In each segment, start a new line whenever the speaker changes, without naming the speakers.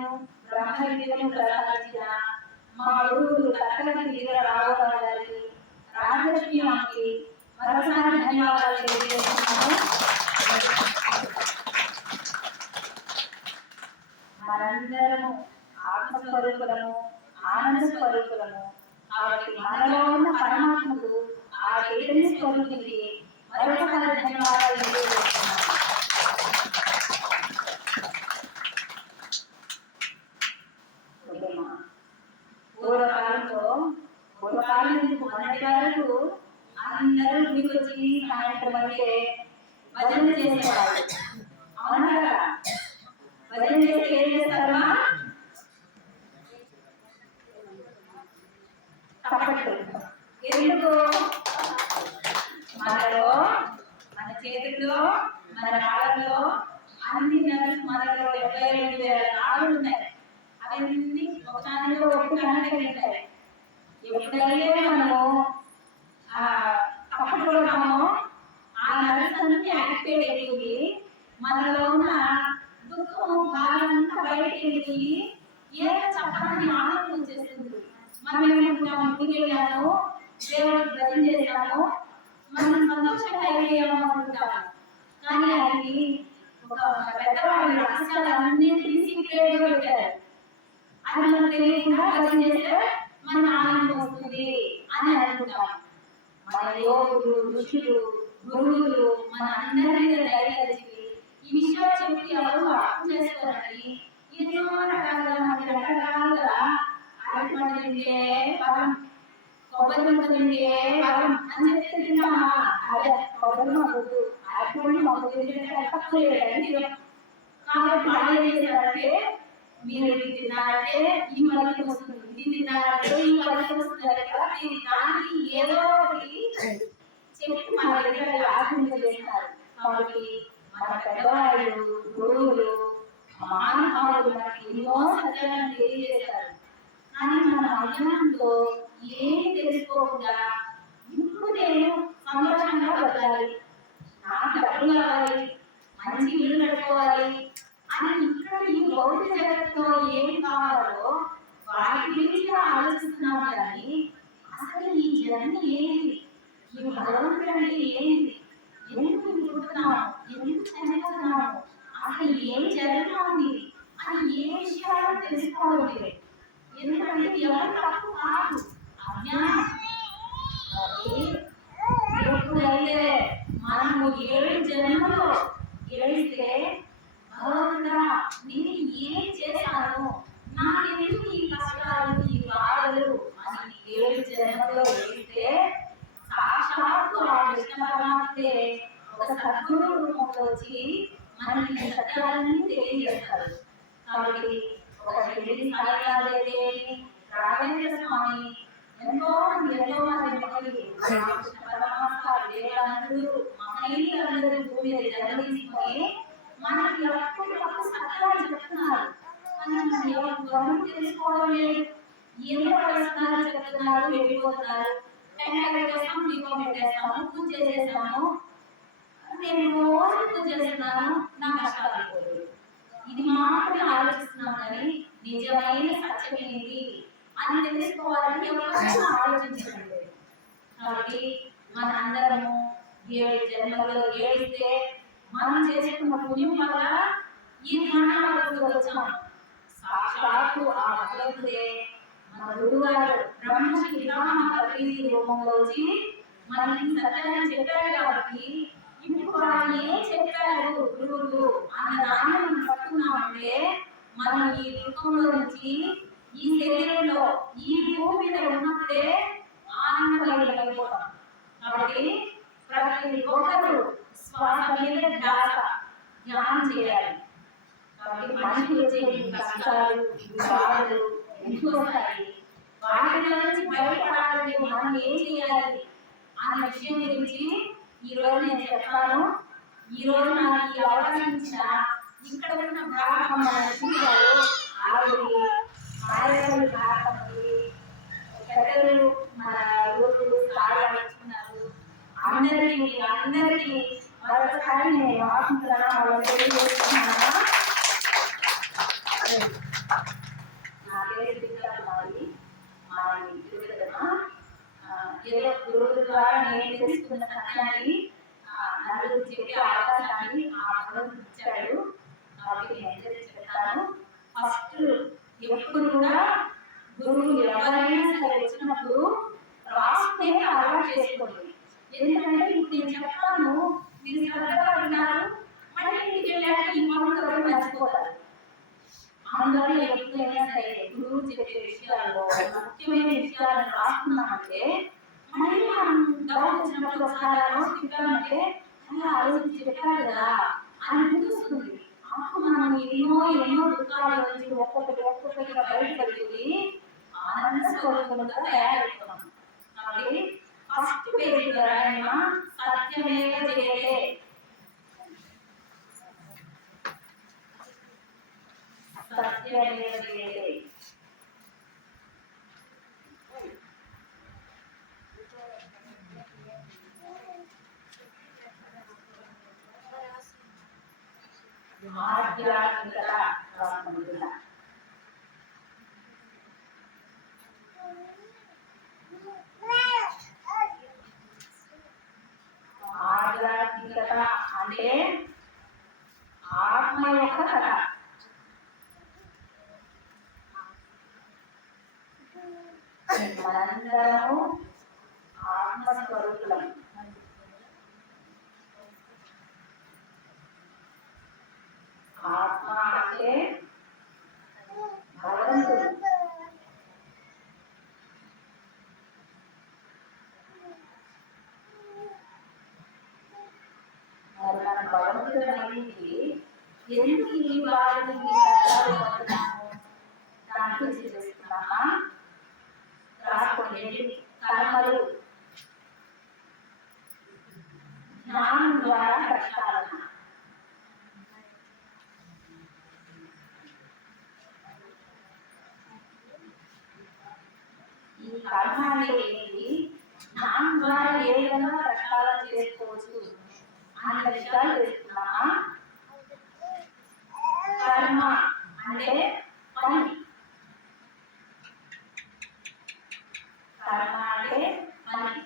విద్యను బ్రహ్మ విద్యను ప్రసాదించిన మా గురువులు కట్టగతి దిగ రాఘవ రాజలక్ష్మి మరొకసారి ధన్యవాదాలు తెలియజేస్తున్నాను మనందరము ఆత్మస్వరూపులను ఆనంద స్వరూపులను కాబట్టి మనలో ఉన్న పరమాత్ముడు ఆ చైతన్య స్వరూపునికి మరొకసారి ధన్యవాదాలు తెలియజేస్తున్నాను ఓకేమా? పూర్వకాలంలో పూర్వకాలం నుంచి మొన్నటి వరకు అందరూ గుడికి వచ్చి సాయంత్రం అయితే భజన చేసేవాళ్ళు అవునా కదా భజన చేస్తే ఏం చేస్తారమ్మా తప్పట్టు ఎందుకు మనలో మన చేతుల్లో మన కాళ్ళలో అన్ని నర్స్ మనలో డెబ్బై రెండు వేల కాళ్ళు ఉన్నాయి. అవన్నీ ఒకదానిలో ఒకటి కనెక్ట్ ఉంటాయి. ఎప్పుడైతే మనము ఆ ఆ నర్స్ యాక్టివేట్ అయ్యి మనలో ఉన్న దుఃఖం బాధ అంతా బయటికి వెళ్ళి ఏదో చెప్పాలని ఆనందం వచ్చేస్తుంది మనం ఏమనుకుంటాము? ఇంటికి వెళ్ళాము దేవుడికి భజన చేశాము మనం సంతోషంగా అయిపోయాము అనుకుంటాము కానీ అది ఒక పెద్దవాళ్ళు రహస్యాలు అన్నింటినీ సీక్రెట్గా పెట్టారు. అది మనకు తెలియకుండా భజన చేస్తే మన ఆనందం వస్తుంది అని అనుకుంటాం. మన యోగులు ఋషులు గురువులు మన అందరి మీద దయచేసి ఈ విషయాలు చెప్పి ఎవరు అర్థం చేసుకోరండి? ఎన్నో రకాలుగా మనకి రకరకాలుగా అరటి పండు తింటే వరం కొబ్బరి పండు తింటే వరం అని అదే కొబ్బరి మాకు అరటి మాకు తింటే తక్కువ కాబట్టి ఏం చేశారంటే మీరు ఇది తిన్నారంటే ఈ ఫలితం వస్తుంది ఇది తిన్నారంటే ఈ వస్తుంది దానికి ఏదో ఒకటి చెప్పి మన దగ్గర ఆశింపజేస్తారు కాబట్టి మన పెద్దవాళ్ళు గురువులు మనకి ఎన్నో సత్యాలను తెలియజేశారు కానీ మన అజ్ఞానంతో ఏం తెలుసుకోకుండా ఇప్పుడు నేను సంతోషంగా బతకాలి. నాకు డబ్బులు కావాలి మంచి ఇల్లు కట్టుకోవాలి అని ఇక్కడ ఈ భౌతిక జగత్తులో ఏం కావాలో వాటి గురించి ఆలోచిస్తున్నాం కానీ అసలు ఈ జర్నీ ఏంటి? ఈ భగవంతుడు అంటే ఏంటి? ఎందుకు పుడుతున్నాము ఎందుకు చనిపోతున్నాము అసలు ఏం జరుగుతుంది అని ఏ విషయాలు తెలుసుకోవడం లేదు ఎందుకంటే ఎవరు తప్పు కాదు. మనము ఏడు జన్మలో ఏడితే భగవంతుడా నేను ఏం చేశాను నాకెందుకు ఈ కష్టాలు ఈ బాధలు అని ఏడు జన్మలో ఏడిస్తే సాక్షాత్తు ఆ కృష్ణ పరమాత్మే ఒక సద్గురు రూపంలో వచ్చి మనకి ఈ సత్యాలన్నీ తెలియజేస్తారు కాబట్టి ఒక రాఘవేంద్ర స్వామి ఎంతో మంది ఎంతో మంది భూమి మీద మనకి తీసుకొని మనకి సత్యాలు చెప్తున్నారు మనం ఎవరు తెలుసుకోవడం లేదు ఏదో పడుతున్నారు చెప్తున్నారు వెళ్ళిపోతున్నారు టెంకాయ పెట్టేస్తాము దీపం పెట్టేస్తాము పూజ చేసేస్తాము నేను రోజు పూజ చేస్తున్నాను నా కష్టాలు ఇది మాత్రమే ఆలోచిస్తున్నాం కానీ నిజమైన సత్యం ఏంటి అని తెలుసుకోవాలని ఎవరు ఆలోచించడం కాబట్టి మన అందరము ఏడు జన్మలో ఏడిస్తే మనం చేసుకున్న పుణ్యం వల్ల ఈ ధ్యానాలకు వచ్చాం. సాక్షాత్తు ఆ భగవంతుడే మన గురుగారు బ్రహ్మశ్రీ విరామ ప్రతినిధి రూపంలో వచ్చి మనకి సత్యాన్ని చెప్పారు కాబట్టి ఇప్పుడు వాళ్ళు ఏం చెప్పారు గురువులు అన్న దాన్ని మనం పట్టుకున్నామంటే మనం ఈ దుఃఖంలో నుంచి ఈ శరీరంలో ఈ భూమి మీద ఉన్నప్పుడే ఆనందమైపోతాం కాబట్టి ప్రతి ఒక్కరు శ్వాస మీద ధ్యాస ధ్యానం చేయాలి. కాబట్టి మనిషికి వచ్చే కష్టాలు బాధలు వాటి నుంచి బయటపడాలంటే మనం ఏం చేయాలి? అన్న విషయం గురించి ఈ రోజు నేను చెప్తాను. ఈ రోజు నాకు ఈ అవకాశం ఇచ్చిన ఇక్కడ ఉన్న బ్రాహ్మణ గారు ఆవిడ కార్యక్రమం కాకపోతే పెద్దలు మన చాలా నేర్చుకున్నారు అందరికీ మీ మరొకసారి నేను ఆశిస్తున్నాను తెలియజేస్తున్నాను?
నా పేరు దీపికా మా ఇంటి దగ్గర ఏదో గురువుల ద్వారా నేను తెలుసుకున్న సత్యాన్ని నలుగురు చెప్పే అవకాశాన్ని ఆ భగవంతుడు ఇచ్చాడు. కాబట్టి నేను చెప్తాను ఫస్ట్ ఎప్పుడు కూడా గురువు ఎవరైనా సరే వచ్చినప్పుడు రాసుకునే అలవాటు చేసుకోండి. ఎందుకంటే ఇప్పుడు నేను చెప్తాను మీరు శ్రద్ధగా విన్నారు మళ్ళీ ఇంటికి వెళ్ళాక ఈ పనులు ఎవరు మర్చిపోతారు? అందువల్ల ఎప్పుడైనా సరే గురువు చెప్పే విషయాల్లో ముఖ్యమైన విషయాలను రాసుకున్నామంటే మళ్ళీ మనం డౌట్ వచ్చినప్పుడు ఒకసారి రాసుకుంటామంటే అలా ఆలోచించి చెప్పారు కదా అని గుర్తొస్తుంది అప్పుడు మనం ఎన్నో ఎన్నో దుఃఖాల నుంచి ఒక్కొక్కటి ఒక్కొక్కటిగా బయటపడి ఆనంద స్వరూపంగా తయారవుతున్నాం కాబట్టి ఫస్ట్ పేజీలో రాయన సత్యమేవ జయతే సత్యమేవ జయతే महाज्ञानिकता భగవంతుడు ఎందుకు ఈ వారిని చేస్తున్నామా రాసుకోండి కర్మలు జ్ఞానం ద్వారా కష్టాలన్నా ఈ కర్మ ఏంటి జ్ఞానం ద్వారా ఏ విధంగా ప్రక్షాళన చేసుకోవచ్చు. అన్న విషయాలు కర్మ అంటే పని. కర్మ అంటే పని.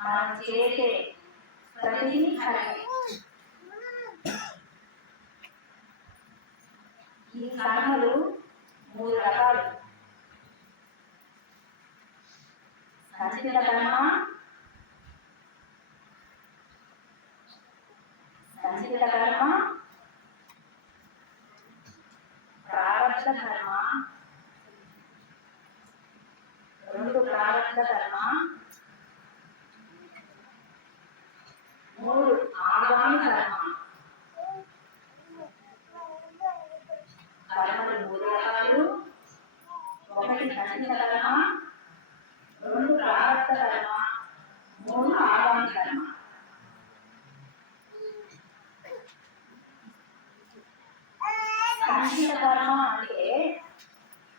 మనం చేసే ప్రతి కర్మ ఈ కర్మలు మూడు రకాలు. సంచిత కర్మ సంచిత కర్మ ప్రారంభ ధర్మ. రెండు ప్రారంభ ధర్మ. మూడు ఆగామి ధర్మ కర్మలు మూడు రకాలు ఒకటి సంచిత కర్మ రెండు ప్రారంభ కర్మ మూడు ఆగామి కర్మ సంచిత కర్మ అంటే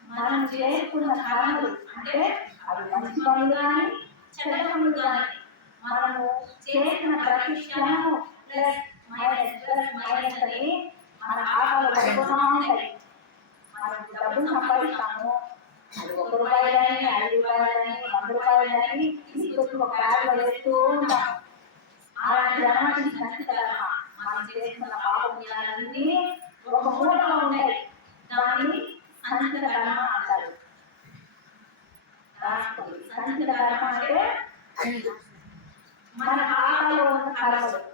మనం చేసుకున్న కర్మలు అంటే అవి మంచి పనులు కానీ చెడ్డ పనులు కానీ మనము చేసిన ప్రతి క్షణము ప్లస్ మైనస్ ప్లస్ మైనస్ అని మన ఆటలు పడిపోతూ ఉంటాయి మనం డబ్బులు సంపాదిస్తాము. అది ఒక రూపాయలని ఐదు రూపాయలని వంద రూపాయలని తీసుకొచ్చి ఒక బ్యాగ్లో వేస్తూ ఉంటాం. అలాంటి ధర్మాన్ని సంచిత మనం చేస్తున్న పాప పుణ్యాలన్నీ ఒక మూలలో ఉంటాయి. దాన్ని సంచిత కర్మ అంటారు. సంచిత కర్మ అంటే మన ఖాతాలో ఉన్న కర్మలు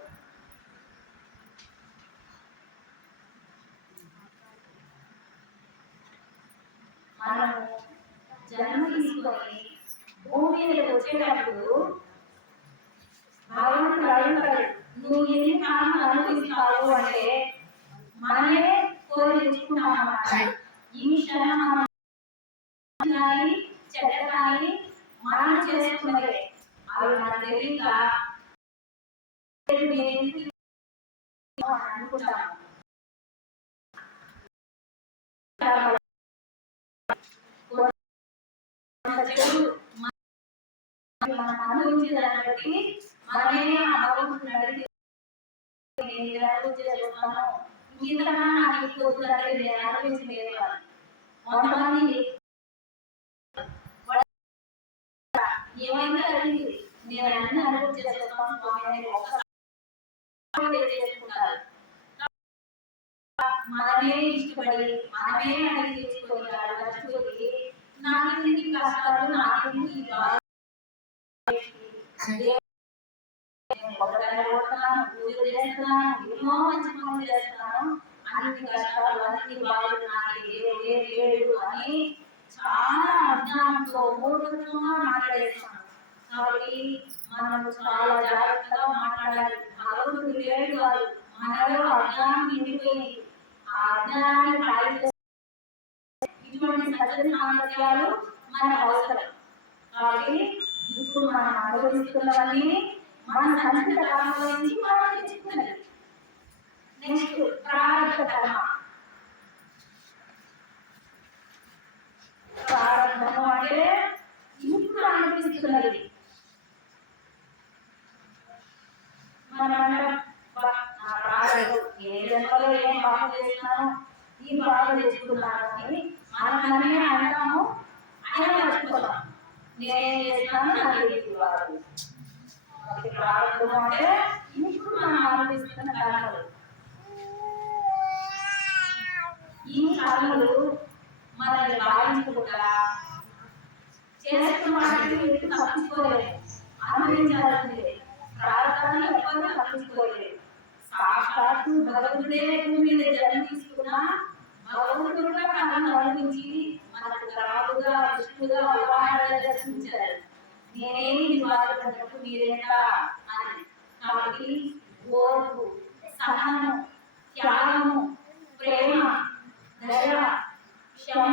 మనము జన్మ తీసుకొని భూమి మీద వచ్చేటప్పుడు భగవంతుడు అడుగుతాడు నువ్వు ఎన్ని కాలం అనుభవిస్తావు అంటే మనమే కోరి తెచ్చుకున్నాం అన్నమాట ఈ క్షణం మనం కానీ చెడ్డ కానీ మనం చేసుకున్నదే అవి మన తెలియక అనుకుంటాము కొంత చెడు మనం అనుభవించే దాన్ని బట్టి మనమే ఆ నేను ఇలా అనుభవించి చేస్తాను ఇంతకన్నా నాకు నేను అనుభవించి వేరే వాళ్ళు
కొంతమంది అడిగింది నేను అన్ని స్వామి చేసుకుంటారు మనమే ఇష్టపడి మనమే అడిగి తెచ్చుకోవాలి ఆడ కష్టాలు నాకు ఈ బాధ ఎన్నో మంచి పనులు చేస్తున్నాను. అన్ని కష్టాలు, అన్ని బాధలు నాకు అని చాలా అజ్ఞానంతో మూఢత్వంగా మాట్లాడేస్తున్నాం కాబట్టి మనం చాలా జాగ్రత్తగా మాట్లాడాలి భగవంతుడు లేడు కాదు మనలో అజ్ఞానం నిండిపోయింది ఆ అజ్ఞానాన్ని పాలించే ఇటువంటి సామర్థ్యాలు మనకు అవసరం కాబట్టి ఇప్పుడు మనం అనుభవిస్తున్నవన్నీ మన సంచిత కర్మలో నుంచి మనం తెచ్చుకున్నది నెక్స్ట్ ప్రారంభ కర్మ ప్రారంభము అంటే ఇప్పుడు అనిపిస్తున్నది మనమందరం ఏ జన్మలో ఏం బాగా చేస్తున్నాను ఈ బాగా చేసుకున్నాను అని మనం మనమే అంటాము ఆయన మర్చిపోతాం. నేనేం చేస్తున్నాను నాకు తెలియదు వారు కాబట్టి ప్రారంభం అంటే ఇప్పుడు మనం ఆలోచిస్తున్న కర్మలు. ఈ కర్మలు మనల్ని బాధించకుండా చేస్తున్న వాటికి ఎప్పుడు తప్పించుకోలేదు అనుభవించాల్సిందే. ప్రారంభాన్ని తప్పించుకోలేదు సాక్షాత్తు భగవంతుడే భూమి మీద జన్మ తీసుకున్నా భగవంతుడు కూడా మనకు రాముగా విష్ణుగా ఉదాహరణ దర్శించారు నేనేమి బాధపడినట్టు మీరేంటా అని కాబట్టి ఓర్పు త్యాగము ప్రేమ దయ క్షమ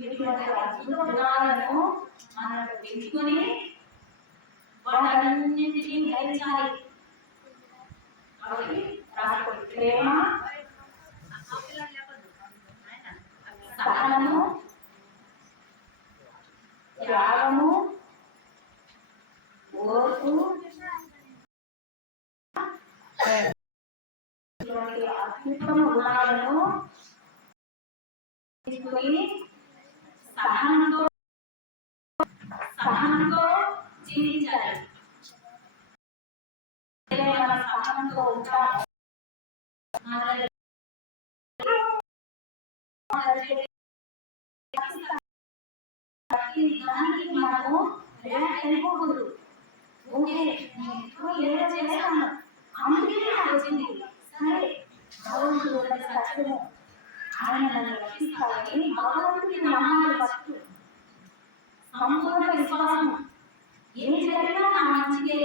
ఇటువంటి అద్భుత గుణాలను మనం పెంచుకొని వాటన్నింటినీ గ్రహించాలి కాబట్టి ప్రేమ సహనము త్యాగము ఓర్పు ఇటువంటి అత్యుత్తమ గుణాలను తీసుకొని సహనంతో సహనంతో జీవించాలి ఏదైనా మనం సహనంతో ఉంటాము మన ప్రతి దానికి మనము రియాక్ట్ ఓకే ఏదో చేశాను అందుకే నాకు వచ్చింది సరే భగవంతుడు సత్యము ఆయన నన్ను రక్షిస్తాడని నమ్మాలి ఫస్ట్ సంపూర్ణ విశ్వాసం ఏం జరిగినా నా మంచిదే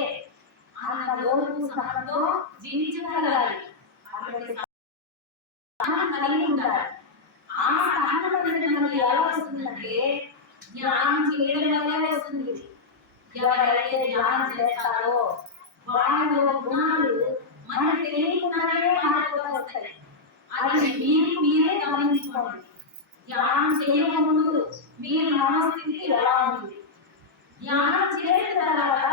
అన్న ఓర్పు సహనంతో జీవించగలగాలి అటువంటి కలిగి ఉండాలి ఆ సహనం అనేది మనకి ఎలా వస్తుందంటే ధ్యానం చేయడం వల్లే వస్తుంది. ఎవరైతే ధ్యానం చేస్తారో వాళ్ళలో గుణాలు మనకు తెలియకుండానే మనకు వస్తాయి. అది మీరు మీరే గమనించుకోండి. ధ్యానం చేయకముందు మీ మనస్థితి ఎలా ఉంది? ధ్యానం చేసిన తర్వాత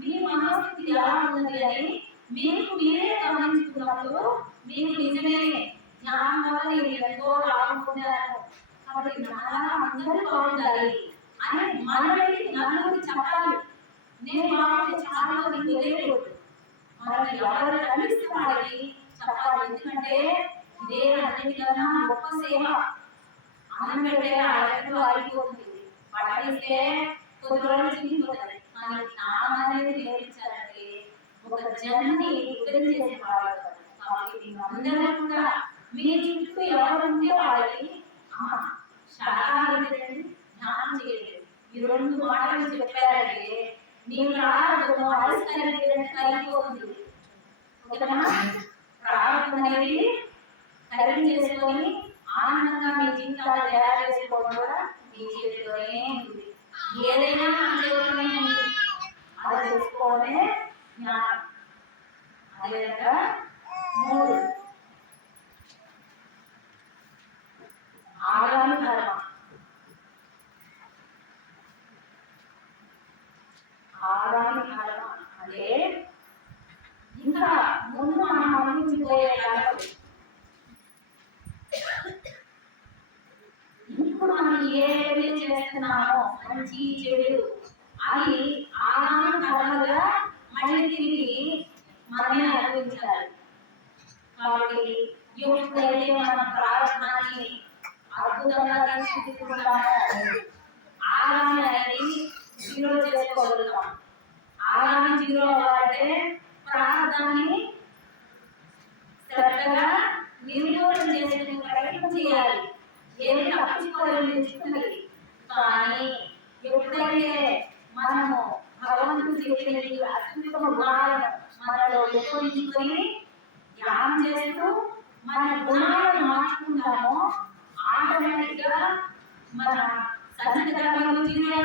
మీ మనస్థితి ఎలా ఉంది అని మీకు మీరే గమనించుకున్నప్పుడు మీకు నిజమే జ్ఞానం వల్ల నేను ఎంతో లాభపొందాను కాబట్టి నాలా అందరూ బాగుండాలి. అని మనమే నలుగురికి చెప్పాలి. నేను బాగుంటే చాలా నీకు తెలియకూడదు మనల్ని ఎవరు కలిస్తే వాళ్ళకి చెప్పాలి. ఎందుకంటే ఇదే అన్నిటికన్నా గొప్ప సేవ. అన్నం పెడితే అరగంటలో ఆగిపోతుంది పట్టిస్తే కొద్ది రోజులు చిరిగిపోతుంది కానీ జ్ఞానం అనేది నేర్పించాలంటే ఒక జన్మని ఉద్ధరించేసి వాడాలి కాబట్టి అందరూ కూడా మీ చుట్టూ ఎవరు ఉంటే వాళ్ళకి అమ్మ శాకాహారం జ్ఞానం చేయండి. ఈ రెండు మాటలు చెప్పారంటే మీ ప్రారంభము ఆలస్యం కలిగిపోతుంది ఓకేనా? ప్రారంభం అనేది కరెక్ట్ చేసుకొని ఆనందంగా మీ జీవితాలు తయారు చేసుకోవడం కూడా మీ చేతిలోనే ఉంది. ఏదైనా మీ చేతిలోనే ఉంది. అలా చేసుకోవడమే జ్ఞానం. అదేవిధంగా మూడు. ఆగామి ధర్మ ఆగామి ధర్మ అంటే ఇంకా ముందు మనం అందించిపోయే కర్మలు చేస్తున్నామో మంచి చెడు అది ఆగామి ధర్మగా మళ్ళీ తిరిగి మనమే అనుభవించాలి. కాబట్టి ఎప్పుడైతే మనం ప్రారంభాన్ని అద్భుతంగా తీర్చిదిద్దుకుంటాము ఆగామి అనేది జీరో చేసుకోగలుగుతాం ఆగామి జీరో అవ్వాలంటే ప్రారంభాన్ని శ్రద్ధగా నిర్మూలన చేసే ప్రయత్నం చేయాలి ఏమి తప్పించుకోవాలని చెప్తున్నది కానీ ఎప్పుడైతే మనము భగవంతుడు చెప్పిన అత్యుత్తమ గుణాలను మనలో ఉపయోగించుకొని ధ్యానం చేస్తూ మన గుణాలను మార్చుకుంటామో ఆటోమేటిక్ మన సజ్జన కర్మలు జీరో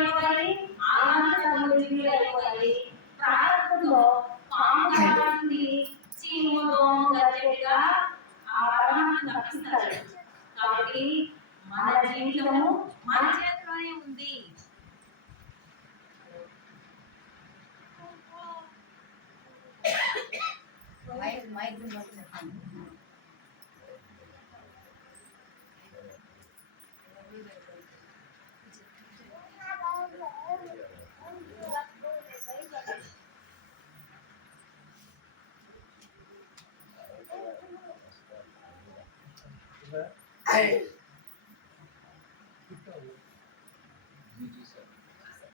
ఆనంద కర్మలు జీరో ప్రారంభంలో పాము కావాల్సింది చీము దోమ ఆ పరమాత్మ తప్పిస్తారు కాబట్టి మన జీవితము మన చేతిలోనే ఉంది.
Hey.